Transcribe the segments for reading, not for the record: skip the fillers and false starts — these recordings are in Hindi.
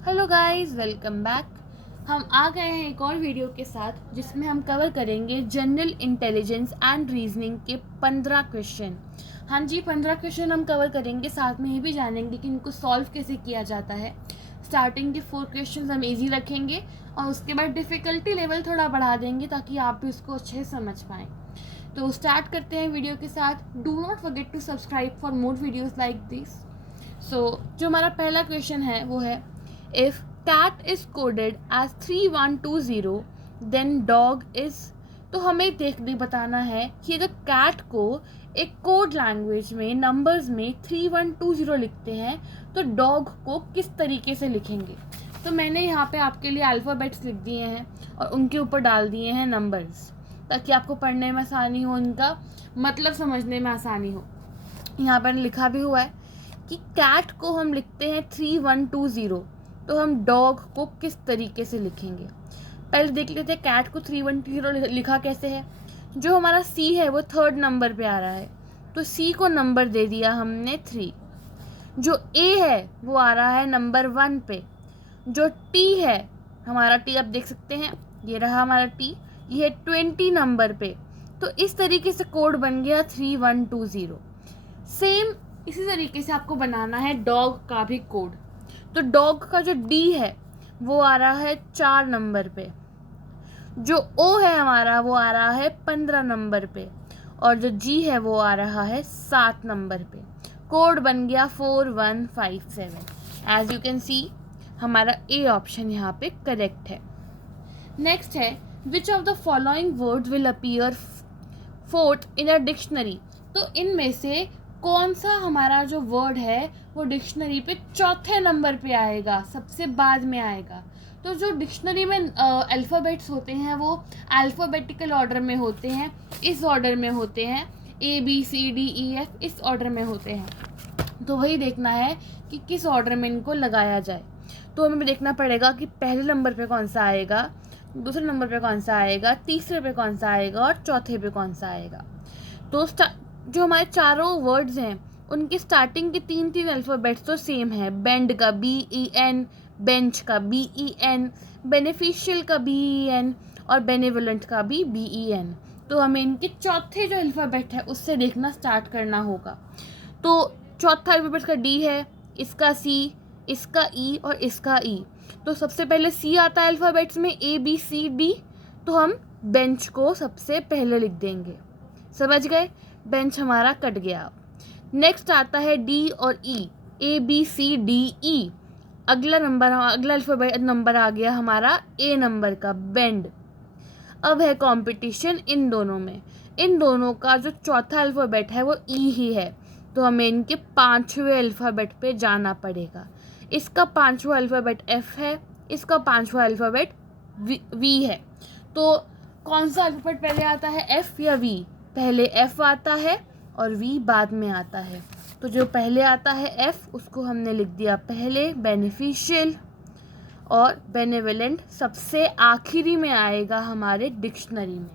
Hello guys, welcome back. हम आ गए हैं एक और वीडियो के साथ जिसमें हम कवर करेंगे जनरल इंटेलिजेंस एंड रीजनिंग के 15 क्वेश्चन। हाँ जी, 15 क्वेश्चन हम कवर करेंगे, साथ में ये भी जानेंगे कि इनको सॉल्व कैसे किया जाता है। स्टार्टिंग के 4 क्वेश्चन हम इजी रखेंगे और उसके बाद डिफ़िकल्टी लेवल थोड़ा बढ़ा देंगे ताकि आप भी उसको अच्छे से समझ पाएँ। तो स्टार्ट करते हैं वीडियो के साथ। Do not forget to subscribe for more videos like this. जो हमारा पहला क्वेश्चन है वो है, if cat is coded as 3120 then dog is। तो हमें बताना है कि अगर कैट को एक कोड लैंग्वेज में नंबर्स में 3120 लिखते हैं तो डॉग को किस तरीके से लिखेंगे। तो मैंने यहाँ पे आपके लिए अल्फ़ाबेट्स लिख दिए हैं और उनके ऊपर डाल दिए हैं नंबर्स, ताकि आपको पढ़ने में आसानी हो, उनका मतलब समझने में आसानी हो। यहाँ पर लिखा भी हुआ है कि कैट को हम लिखते हैं 3120, तो हम डॉग को किस तरीके से लिखेंगे। पहले देख लेते हैं कैट को 3120 लिखा कैसे है। जो हमारा सी है वो 3rd नंबर पे आ रहा है, तो सी को नंबर दे दिया हमने 3। जो ए है वो आ रहा है नंबर 1 पे। जो टी है, हमारा टी आप देख सकते हैं, ये रहा हमारा टी, ये है 20 नंबर पे। तो इस तरीके से कोड बन गया 3120। सेम इसी तरीके से आपको बनाना है डॉग का भी कोड। तो डॉग का जो डी है वो आ रहा है 4 नंबर पे। जो ओ है हमारा वो आ रहा है 15 नंबर पे। और जो जी है वो आ रहा है 7 नंबर पे। कोड बन गया 4157। एज यू कैन सी, हमारा ए ऑप्शन यहाँ पे करेक्ट है। नेक्स्ट है, which of the following words will appear fourth in a dictionary. तो इनमें से कौन सा हमारा जो वर्ड है वो डिक्शनरी पे 4थे नंबर पे आएगा, सबसे बाद में आएगा। तो जो डिक्शनरी में अल्फ़ाबेट्स होते हैं वो अल्फ़ाबेटिकल ऑर्डर में होते हैं, इस ऑर्डर में होते हैं, ABCDEF इस ऑर्डर में होते हैं। तो वही देखना है कि किस ऑर्डर में इनको लगाया जाए। तो हमें देखना पड़ेगा कि पहले नंबर पे कौन सा आएगा, दूसरे नंबर पे कौन सा आएगा, तीसरे पे कौन सा आएगा और चौथे पे कौन सा आएगा। तो जो हमारे चारों वर्ड्स हैं उनके स्टार्टिंग के 3 अल्फ़ाबेट्स तो सेम है। बेंड का BEN, बेंच का BEN, बेनिफिशियल का BEN और बेनेवलेंट का भी BEN। तो हमें इनके चौथे जो अल्फ़ाबेट है उससे देखना स्टार्ट करना होगा। तो चौथा अल्फ़ाबेट का D है, इसका C, इसका E और इसका E। तो सबसे पहले C आता है अल्फ़ाबेट्स में, ABCD। तो हम बेंच को सबसे पहले लिख देंगे। समझ गए, बेंच हमारा कट गया। नेक्स्ट आता है डी और ई, ABCDE। अगला अल्फ़ाबेट नंबर आ गया हमारा ए नंबर का, बेंड। अब है कंपटीशन इन दोनों में। इन दोनों का जो चौथा अल्फ़ाबेट है वो ई ही है, तो हमें इनके 5वें अल्फ़ाबेट पे जाना पड़ेगा। इसका 5वां अल्फ़ाबेट F है, इसका 5वां अल्फ़ाबेट V है। तो कौन सा अल्फ़ाबेट पहले आता है, F या V? पहले F आता है और V बाद में आता है। तो जो पहले आता है F उसको हमने लिख दिया पहले, बेनिफिशियल, और बेनेवलेंट सबसे आखिरी में आएगा हमारे डिक्शनरी में।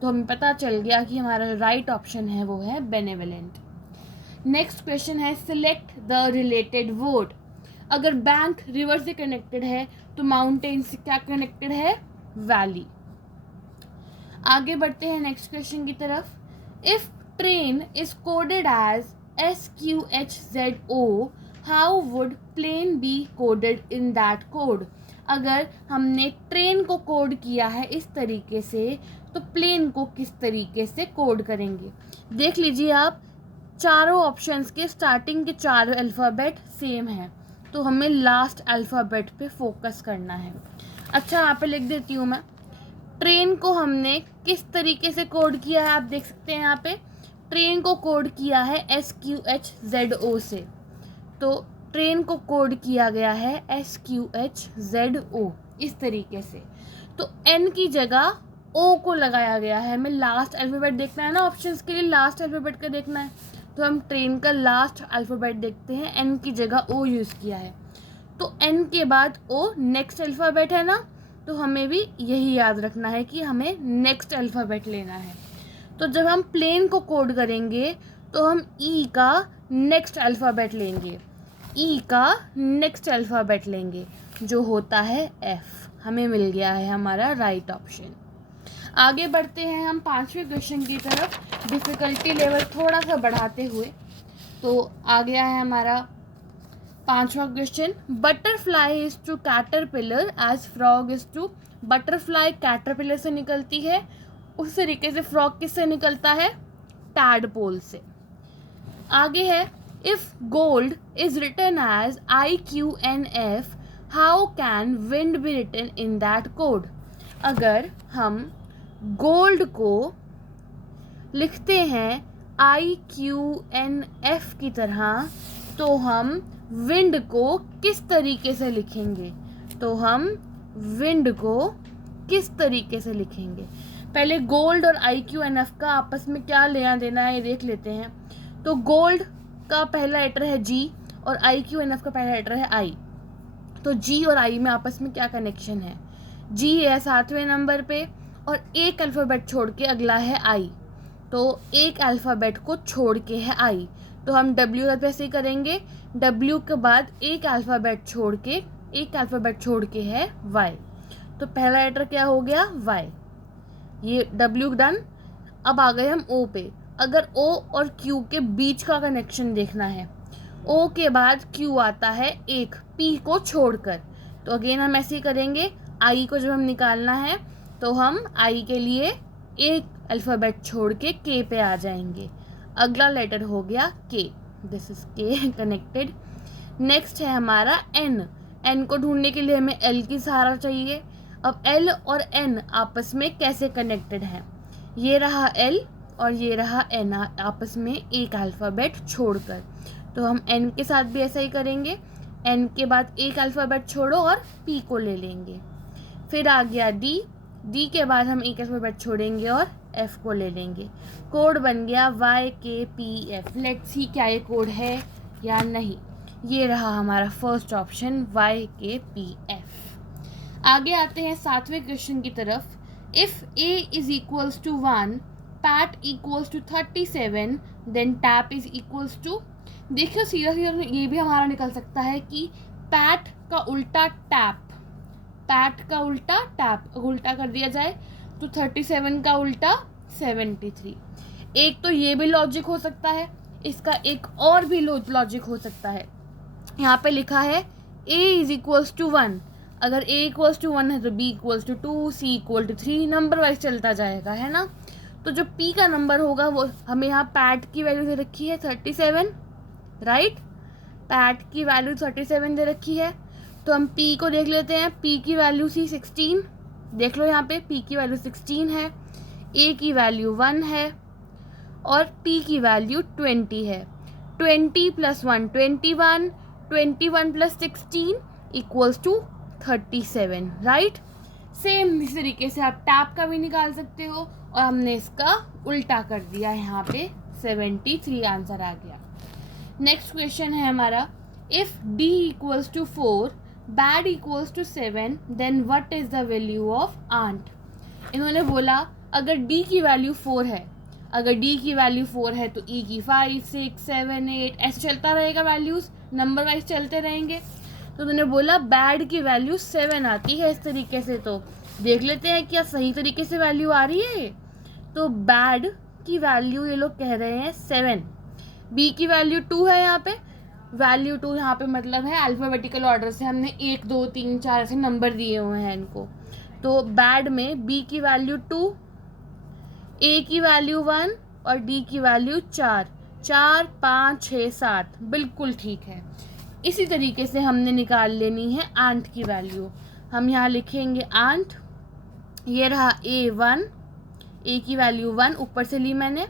तो हमें पता चल गया कि हमारा राइट ऑप्शन है वो है बेनेवलेंट। नेक्स्ट क्वेश्चन है, सिलेक्ट द रिलेटेड वर्ड। अगर बैंक रिवर से कनेक्टेड है तो माउंटेन से क्या कनेक्टेड है, वैली। आगे बढ़ते हैं नेक्स्ट क्वेश्चन की तरफ। If train is coded as SQHZO, how would plane be coded in that code. अगर हमने ट्रेन को कोड किया है इस तरीके से, तो प्लेन को किस तरीके से कोड करेंगे। देख लीजिए आप, चारों ऑप्शंस के स्टार्टिंग के 4 अल्फ़ाबेट सेम हैं, तो हमें लास्ट अल्फ़ाबेट पे फोकस करना है। अच्छा, यहाँ पे लिख देती हूँ मैं। ट्रेन को हमने किस तरीके से कोड किया है, आप देख सकते हैं यहाँ पे ट्रेन को कोड किया है SQHZO से। तो ट्रेन को कोड किया गया है SQHZO इस तरीके से। तो N की जगह O को लगाया गया है। हमें लास्ट अल्फ़ाबेट देखना है ना, ऑप्शंस के लिए लास्ट अल्फ़ाबेट का देखना है, तो हम ट्रेन का लास्ट अल्फ़ाबेट देखते हैं, N की जगह O यूज़ किया है। तो N के बाद O नेक्स्ट अल्फ़ाबेट है ना, तो हमें भी यही याद रखना है कि हमें नेक्स्ट अल्फ़ाबेट लेना है। तो जब हम प्लेन को कोड करेंगे तो हम E का नेक्स्ट अल्फ़ाबेट लेंगे। ई का नेक्स्ट अल्फ़ाबेट लेंगे जो होता है एफ। हमें मिल गया है हमारा राइट ऑप्शन। आगे बढ़ते हैं हम 5वें क्वेश्चन की तरफ, डिफ़िकल्टी लेवल थोड़ा सा बढ़ाते हुए। तो आ गया है हमारा 5वां question, butterfly is to caterpillar as frog is to. Butterfly caterpillar से निकलती है, उस तरीके से फ्रॉग किससे निकलता है, टैडपोल से। आगे है, if gold is written as IQNF how can wind be written in that code. अगर हम गोल्ड को लिखते हैं IQNF की तरह तो हम विंड को किस तरीके से लिखेंगे, तो हम विंड को किस तरीके से लिखेंगे। पहले गोल्ड और IQNF का आपस में क्या लेना देना है ये देख लेते हैं। तो गोल्ड का पहला लेटर है G और IQNF का पहला लेटर है I। तो G और I में आपस में क्या कनेक्शन है, G है 7वें नंबर पे और एक अल्फ़ाबेट छोड़ के अगला है I, तो एक अल्फ़ाबेट को छोड़ के है I, तो हम W का ऐसे ही करेंगे, W के बाद एक अल्फ़ाबेट छोड़ के है Y, तो पहला लेटर क्या हो गया Y, ये W डन। अब आ गए हम O पे। अगर O और Q के बीच का कनेक्शन देखना है, O के बाद Q आता है एक P को छोड़कर, तो अगेन हम ऐसे ही करेंगे। I को जब हम निकालना है तो हम I के लिए एक अल्फ़ाबेट छोड़ के K पे आ जाएंगे, अगला लेटर हो गया K, this is K connected. Next है हमारा N। N को ढूंढने के लिए हमें L की सहारा चाहिए। अब L और N आपस में कैसे कनेक्टेड हैं, ये रहा L और ये रहा N आपस में एक अल्फ़ाबेट छोड़कर, तो हम N के साथ भी ऐसा ही करेंगे। N के बाद एक अल्फ़ाबेट छोड़ो और P को ले लेंगे। फिर आ गया D के बाद हम एक अल्फ़ाबेट छोड़ेंगे और F को ले लेंगे। कोड बन गया YKPF। लेट्स सी क्या ये कोड है या नहीं। ये रहा हमारा फर्स्ट ऑप्शन YKPF। आगे आते हैं 7वें क्वेश्चन की तरफ। If A is equals to 1, pat equals to 37, then tap is equals to. देखिए सीधा सीधा ये भी हमारा निकल सकता है कि पैट का उल्टा टैप, पैट का उल्टा टैप, उल्टा कर दिया जाए तो 37 का उल्टा 73। एक तो ये भी लॉजिक हो सकता है, इसका एक और भी लॉजिक हो सकता है। यहाँ पे लिखा है A इज इक्वल्स टू 1, अगर A इक्वल्स टू 1 है तो B equals to 2, C equal to 3, number wise चलता जाएगा, है ना। तो जो P का नंबर होगा वो हमें यहाँ पैट की वैल्यू दे रखी है 37, राइट, पैट की वैल्यू 37 दे रखी है, तो हम P को देख लेते हैं। P की वैल्यू थी 16, देख लो यहाँ पे P की वैल्यू 16 है, A की वैल्यू 1 है और P की वैल्यू 20 है। 20 + 1 21, 21 + 16 इक्वल्स टू 37, राइट। सेम इस तरीके से आप टैप का भी निकाल सकते हो और हमने इसका उल्टा कर दिया, यहाँ पे 73 आंसर आ गया। नेक्स्ट क्वेश्चन है हमारा, if D equals to 4, bad equals to 7, then what is the value of ant. इन्होंने बोला अगर D की वैल्यू 4 है, अगर D की वैल्यू 4 है तो E की 5, 6, 7, 8 ऐसे चलता रहेगा, वैल्यूज़ नंबर वाइज चलते रहेंगे। तो उन्होंने बोला बैड की वैल्यू 7 आती है इस तरीके से, तो देख लेते हैं क्या सही तरीके से वैल्यू आ रही है। तो बैड की वैल्यू ये लोग कह रहे हैं 7, B की वैल्यू 2 है, यहाँ पे वैल्यू 2 यहाँ पे मतलब है अल्फ़ाबेटिकल ऑर्डर से हमने 1 2 3 4 ऐसे नंबर दिए हुए हैं इनको। तो बैड में B की वैल्यू 2, A की वैल्यू 1 और D की वैल्यू 4, 4 5 6 7, बिल्कुल ठीक है। इसी तरीके से हमने निकाल लेनी है आंट की वैल्यू। हम यहाँ लिखेंगे आंट, ये रहा A1, A की वैल्यू 1 ऊपर से ली मैंने,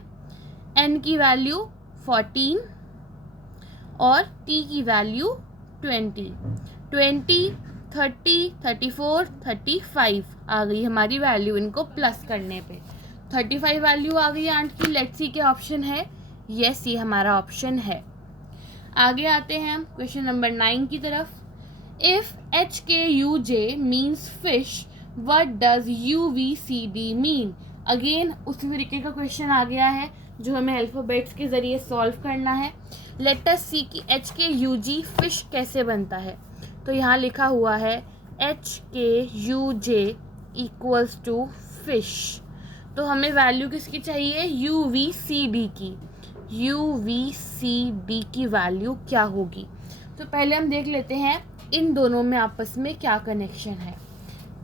N की वैल्यू 14 और T की वैल्यू 20, 20 30 34 35 आ गई हमारी वैल्यू, इनको प्लस करने पे 35 वैल्यू आ गई आंट की। लेट्स सी क्या ऑप्शन है, यस ये हमारा ऑप्शन है। आगे आते हैं हम क्वेश्चन नंबर 9 की तरफ। If HKUJ means fish, what does UVCD mean. Again उसी तरीके का क्वेश्चन आ गया है जो हमें अल्फ़ाबेट्स के ज़रिए सॉल्व करना है। लेटर सी की H K you ji fish कैसे बनता है? तो यहाँ लिखा हुआ है H K U J equals to fish. तो हमें वैल्यू किसकी चाहिए? यू वी सी डी की। यू वी सी डी की वैल्यू क्या होगी? तो पहले हम देख लेते हैं इन दोनों में आपस में क्या कनेक्शन है।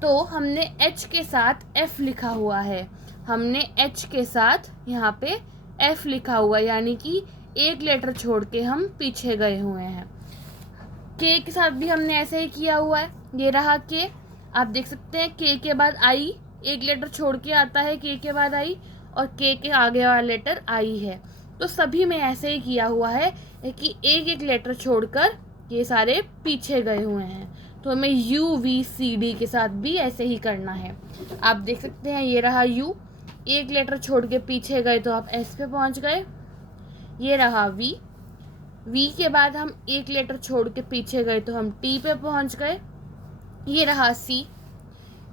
तो हमने H के साथ F लिखा हुआ है, हमने H के साथ यहाँ पे F लिखा हुआ है, यानी कि एक लेटर छोड़ के हम पीछे गए हुए हैं। K के साथ भी हमने ऐसे ही किया हुआ है, ये रहा K। आप देख सकते हैं K के बाद I, एक लेटर छोड़ के आता है K के बाद I, और K के आगे वाला लेटर I है। तो सभी में ऐसे ही किया हुआ है कि एक एक लेटर छोड़कर ये सारे पीछे गए हुए हैं। तो हमें यू वी सी डी के साथ भी ऐसे ही करना है। आप देख सकते हैं ये रहा U, एक लेटर छोड़ के पीछे गए तो आप S पे पहुंच गए। ये रहा V, V के बाद हम एक लेटर छोड़ के पीछे गए तो हम T पे पहुंच गए। ये रहा C,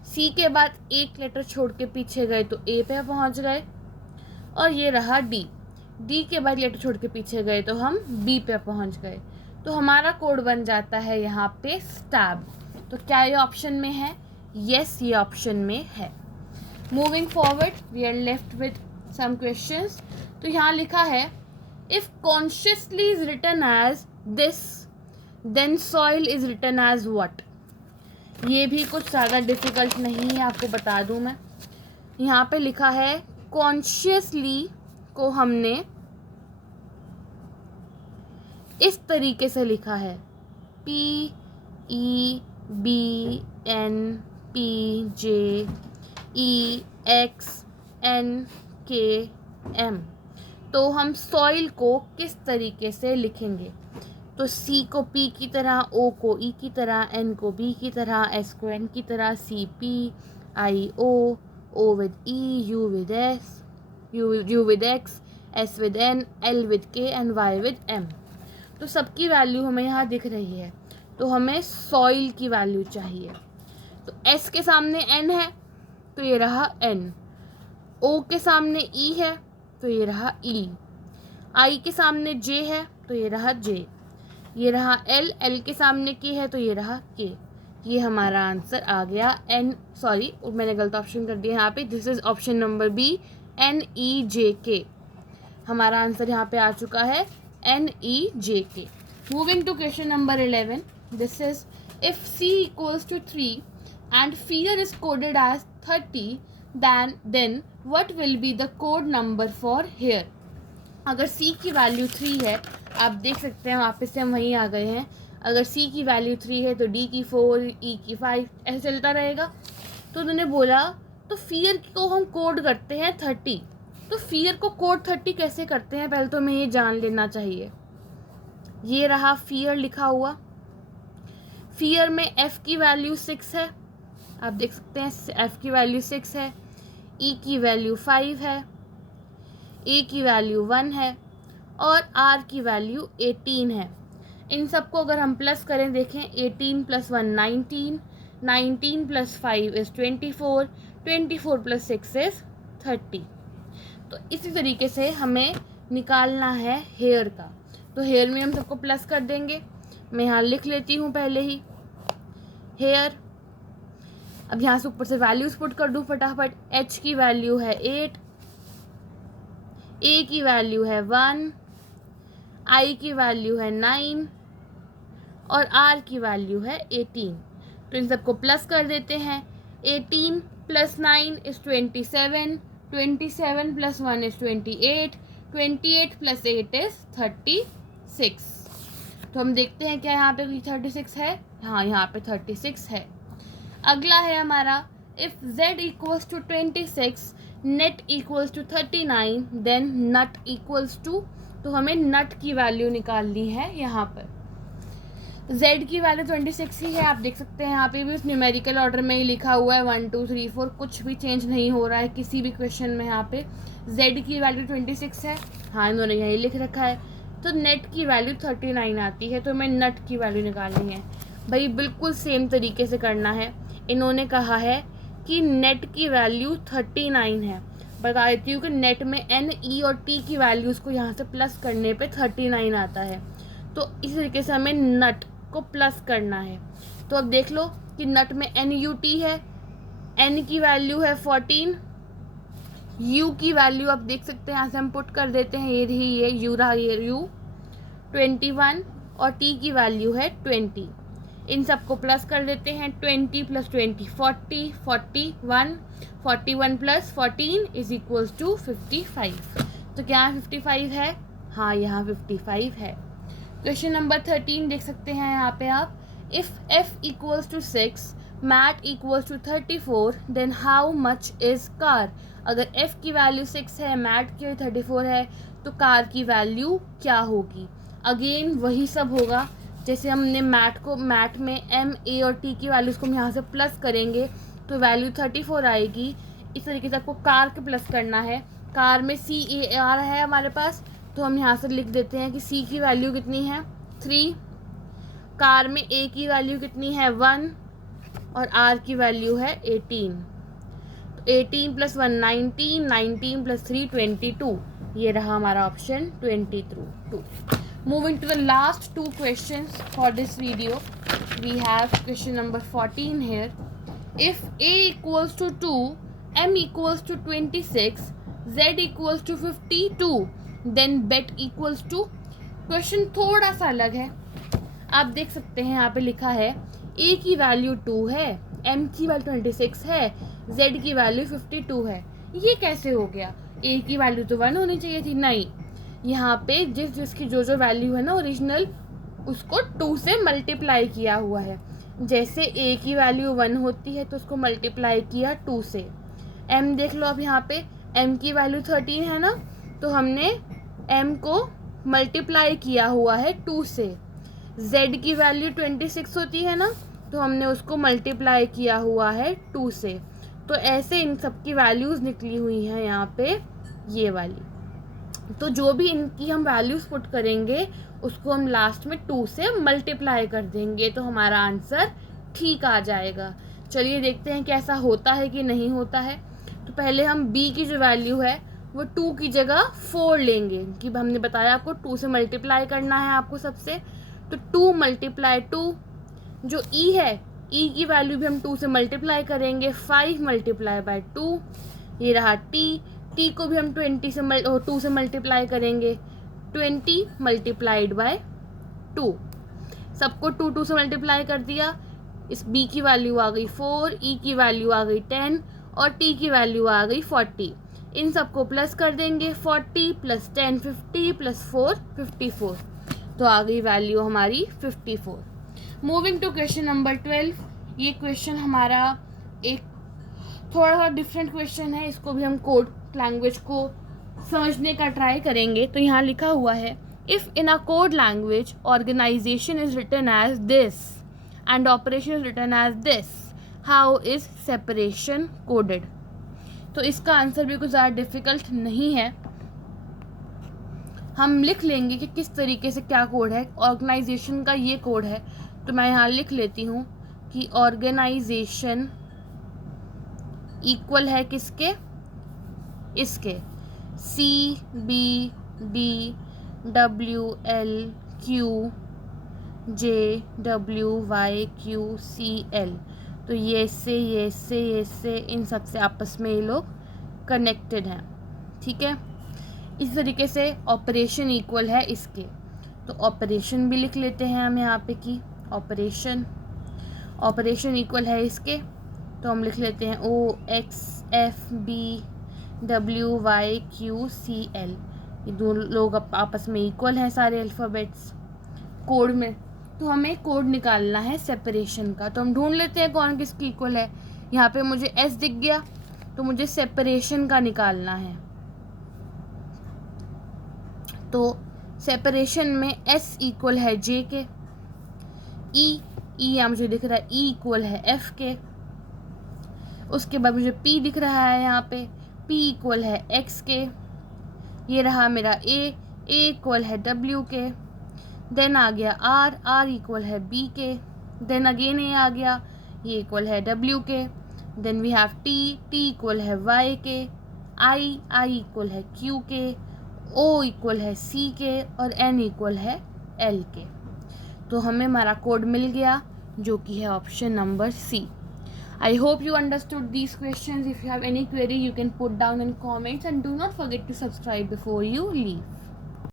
C के बाद एक लेटर छोड़ के पीछे गए तो A पे पहुंच गए। और ये रहा D, D के बाद लेटर छोड़ के पीछे गए तो हम B पे पहुंच गए। तो हमारा कोड बन जाता है यहाँ पे स्टैब। तो क्या ये ऑप्शन में है? यस, ये ऑप्शन में है। Moving forward, we are left with some questions. तो यहाँ लिखा है if consciously is written as this then soil is written as what. ये भी कुछ ज़्यादा डिफिकल्ट नहीं है, आपको बता दूँ मैं। यहाँ पे लिखा है कॉन्शियसली को हमने इस तरीके से लिखा है P E B N P J E X N K M। तो हम सॉइल को किस तरीके से लिखेंगे? तो C को P की तरह, O को E की तरह, N को B की तरह, S को N की तरह, C P I O with E, U with S, U with X, S with N, L with K and Y with M। तो सबकी वैल्यू हमें यहाँ दिख रही है। तो हमें सॉइल की वैल्यू चाहिए। तो S के सामने N है तो ये रहा N, O के सामने E है तो ये रहा E, I के सामने J है तो ये रहा J, ये रहा L, L के सामने K है तो ये रहा K। ये हमारा आंसर आ गया मैंने गलत ऑप्शन कर दिया यहाँ पे। This is option number B, NEJK। हमारा आंसर यहाँ पे आ चुका है NEJK। Moving to question number 11. This is if C equals to 3 and fear is coded as 30, then what will be the code number for here? अगर C की वैल्यू 3 है, आप देख सकते हैं वापस से हम वहीं आ गए हैं। अगर C की वैल्यू 3 है तो D की 4, E की 5, ऐसे चलता रहेगा। तो उन्होंने बोला तो फियर को हम कोड करते हैं 30। तो फियर को कोड 30 कैसे करते हैं, पहले तो हमें ये जान लेना चाहिए। ये रहा फियर लिखा हुआ। फियर में F की वैल्यू 6 है, आप देख सकते हैं F की वैल्यू 6 है, E की वैल्यू 5 है, A की वैल्यू 1 है और R की वैल्यू 18 है। इन सबको अगर हम प्लस करें, देखें 18 + 1 19, 19 + 5 इज़ 24, 24 + 6 इज़ 30। तो इसी तरीके से हमें निकालना है हेयर का। तो हेयर में हम सबको प्लस कर देंगे। मैं यहाँ लिख लेती हूँ पहले ही हेयर। अब यहाँ से ऊपर से वैल्यूज पुट कर दूँ फटाफट। H की वैल्यू है 8, A की वैल्यू है 1, I की वैल्यू है 9 और R की वैल्यू है 18। तो इन सबको प्लस कर देते हैं। 18 + 9 इज़ 27, 27 + 1 इज़ 28, 28 + 8 इज़ 36। तो हम देखते हैं क्या यहाँ पे 36 है। हाँ, यहाँ पे 36 है। अगला है हमारा if Z equals to 26, net equals to 39, then nut equals to. तो हमें नट की वैल्यू निकालनी है यहाँ पर। Z की वैल्यू 26 ही है, आप देख सकते हैं यहाँ पे भी उस न्यूमेरिकल ऑर्डर में ही लिखा हुआ है 1 2 3 4, कुछ भी चेंज नहीं हो रहा है किसी भी क्वेश्चन में। यहाँ पे Z की वैल्यू 26 है, हाँ इन्होंने यही लिख रखा है। तो नेट की वैल्यू 39 आती है, तो हमें नट की वैल्यू निकालनी है। भाई बिल्कुल सेम तरीके से करना है। इन्होंने कहा है कि नेट की वैल्यू 39 है, बता देती हूँ कि नेट में एन, ई और टी की वैल्यूज़ को यहाँ से प्लस करने पे 39 आता है। तो इस तरीके से हमें नट को प्लस करना है। तो अब देख लो कि नट में एन यू टी है, एन की वैल्यू है 14, यू की वैल्यू आप देख सकते हैं यहाँ से हम पुट कर देते हैं, ये रही, ये यू रहा, ये यू 21 और टी की वैल्यू है 20। इन सबको प्लस कर देते हैं, 20 + 20 40, 41, 41 + 14 इज इक्वल्स टू 55। तो क्या 55 है? हाँ, यहाँ 55 है। क्वेश्चन नंबर 13 देख सकते हैं यहाँ पे आप, if f equals to 6, mat equals to 34, then how much is car. अगर f की वैल्यू 6 है, मैट की 34 है, तो कार की वैल्यू क्या होगी? अगेन वही सब होगा जैसे हमने मैट में m, a और t की वैल्यूज़ को हम यहाँ से प्लस करेंगे तो वैल्यू 34 आएगी। इस तरीके से आपको कार के प्लस करना है। कार में C A R है हमारे पास, तो हम यहाँ से लिख देते हैं कि C की वैल्यू कितनी है 3, कार में A की वैल्यू कितनी है 1 और R की वैल्यू है 18। तो 18 + 1 19, 19 + 3 22। ये रहा हमारा option 22। Moving to the last 2 questions for this video, we have question number 14 here. If A equals to 2, M equals to 26, Z equals to 52, then bet equals to। Question थोड़ा सा अलग है। आप देख सकते हैं यहाँ पे लिखा है A की वैल्यू 2 है, M की वैल्यू 26 है, Z की वैल्यू 52 है। ये कैसे हो गया? A की वैल्यू तो 1 होनी चाहिए थी। नहीं, यहाँ पे जिसकी जो वैल्यू है ना ओरिजिनल, उसको 2 से मल्टीप्लाई किया हुआ है। जैसे A की वैल्यू 1 होती है तो उसको मल्टीप्लाई किया 2 से। M देख लो, अब यहाँ पे M की वैल्यू 13 है ना, तो हमने M को मल्टीप्लाई किया हुआ है 2 से। Z की वैल्यू 26 होती है ना, तो हमने उसको मल्टीप्लाई किया हुआ है 2 से। तो ऐसे इन सब की वैल्यूज़ निकली हुई हैं यहाँ पे, ये वाली। तो जो भी इनकी हम वैल्यूज़ पुट करेंगे उसको हम लास्ट में 2 से मल्टीप्लाई कर देंगे, तो हमारा आंसर ठीक आ जाएगा। चलिए देखते हैं कैसा होता है कि नहीं होता है। तो पहले हम B की जो वैल्यू है वो 2 की जगह 4 लेंगे, कि हमने बताया आपको 2 से मल्टीप्लाई करना है आपको सबसे। तो 2 × 2, जो E है, E की वैल्यू भी हम 2 से मल्टीप्लाई करेंगे, 5 × 2। ये रहा T को भी हम 2 से मल्टीप्लाई करेंगे, 20 × 2। सबको 2 से मल्टीप्लाई कर दिया। इस B की वैल्यू आ गई 4, E की वैल्यू आ गई 10 और T की वैल्यू आ गई 40। इन सबको प्लस कर देंगे, 40 + 10 50 + 4 54। तो आ गई वैल्यू हमारी 54। Moving to question number 12। ये क्वेश्चन हमारा एक थोड़ा सा डिफरेंट क्वेश्चन है, इसको भी हम कोड लैंग्वेज को समझने का ट्राई करेंगे। तो यहाँ लिखा हुआ है, if in a code language organisation is written as this and operation is written as this, how is separation coded. तो इसका आंसर भी कुछ ज़्यादा डिफ़िकल्ट नहीं है, हम लिख लेंगे कि किस तरीके से क्या कोड है। ऑर्गेनाइजेशन का ये कोड है, तो मैं यहाँ लिख लेती हूँ कि ऑर्गेनाइजेशन इक्वल है किसके, इसके, CBDLQJWYQCL। तो ये से इन सब से आपस में ये लोग कनेक्टेड हैं, ठीक है। इस तरीके से ऑपरेशन इक्वल है इसके, तो ऑपरेशन भी लिख लेते हैं हम यहाँ पे कि ऑपरेशन इक्वल है इसके, तो हम लिख लेते हैं OXFBWYQCL। ये दोनों लोग आपस में इक्वल हैं सारे अल्फ़ाबेट्स कोड में। तो हमें कोड निकालना है सेपरेशन का, तो हम ढूंढ लेते हैं कौन किसकी इक्वल है। यहाँ पे मुझे S दिख गया, तो मुझे सेपरेशन का निकालना है। तो सेपरेशन में S इक्वल है J के, E यहाँ मुझे दिख रहा है E इक्वल है F के, उसके बाद मुझे P दिख रहा है यहाँ पे, P इक्वल है X के, ये रहा मेरा A इक्वल है W के, देन आ गया R इक्वल है B के, देन अगेन A आ गया, ये इक्वल है W के, then we have T equal है Y के, आई इक्वल है क्यू के, ओ इक्वल है सी के और एन इक्वल है एल के। तो हमें हमारा कोड मिल गया जो कि है option number C. I hope you understood these questions. If you have any query, you can put down in comments and do not forget to subscribe before you leave.